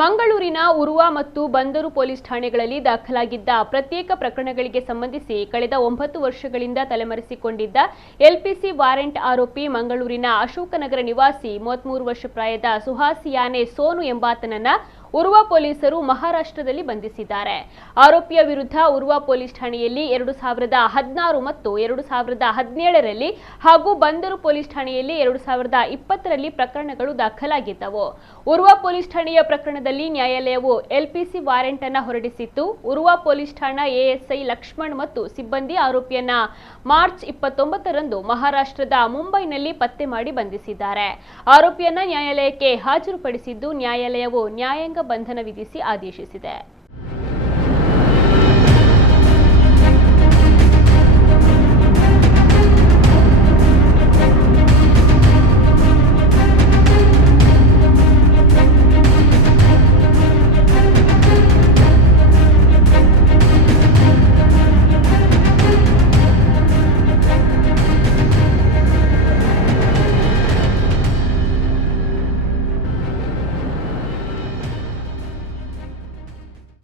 ಮಂಗಳೂರಿನ ಉರುವ ಮತ್ತು ಬಂದರು ಪೊಲೀಸ್ ಠಾಣೆಗಳಲ್ಲಿ ದಾಖಲಾಗಿದ್ದ ಪ್ರತ್ಯೇಕ ಪ್ರಕರಣಗಳಿಗೆ ಸಂಬಂಧಿಸಿ ಕಳೆದ 9 ವರ್ಷಗಳಿಂದ ತಲೆಮರೆಸಿಕೊಂಡಿದ್ದ ಎಲ್ಪಿಸಿ ವಾರೆಂಟ್ ಆರೋಪಿ ಮಂಗಳೂರಿನ ಅಶೋಕನಗರ ನಿವಾಸಿ 33 ವರ್ಷ ಪ್ರಾಯದ ಸುಹಾಸಿಯಾನೆ ಸೋನು ಎಂಬಾತನನ್ನ ಉರುವ ಪೊಲೀಸರು ಮಹಾರಾಷ್ಟ್ರದಲ್ಲಿ ಬಂಧಿಸಿದ್ದಾರೆ. ಆರೋಪಿಯ ವಿರುದ್ಧ ಉರುವ ಪೊಲೀಸ್ ಠಾಣೆಯಲ್ಲಿ 2016 ಮತ್ತು 2017ರಲ್ಲಿ ಹಾಗೂ ಬಂದರು ಪೊಲೀಸ್ ಠಾಣೆಯಲ್ಲಿ 2020ರಲ್ಲಿ ಪ್ರಕರಣಗಳು ದಾಖಲಾಗಿದ್ದವು. ಉರುವ ಪೊಲೀಸ್ ಠಾಣೆಯ ಪ್ರಕರಣದಲ್ಲಿ ನ್ಯಾಯಾಲಯವು ಎಲ್ಪಿಸಿ ವಾರೆಂಟ್ ಅನ್ನು ಹೊರಡಿಸಿತ್ತು. ಉರುವ ಪೊಲೀಸ್ ಠಾಣಾ ಎಎಸ್ಐ ಲಕ್ಷ್ಮಣ್ ಮತ್ತು ಸಿಬ್ಬಂದಿ ಆರೋಪಿಯನ್ನ ಮಾರ್ಚ್ 29ರಂದು ಮಹಾರಾಷ್ಟ್ರದ ಮುಂಬೈನಲ್ಲಿ ಪತ್ತೆ ಮಾಡಿ ಬಂಧಿಸಿದ್ದಾರೆ. ಆರೋಪಿಯನ್ನ ನ್ಯಾಯಾಲಯಕ್ಕೆ ಹಾಜರುಪಡಿಸಿದ್ದು ನ್ಯಾಯಾಲಯವು ನ್ಯಾಯಾಂಗ ಬಂಧನ ವಿಧಿಸಿ ಆದೇಶಿಸಿದೆ.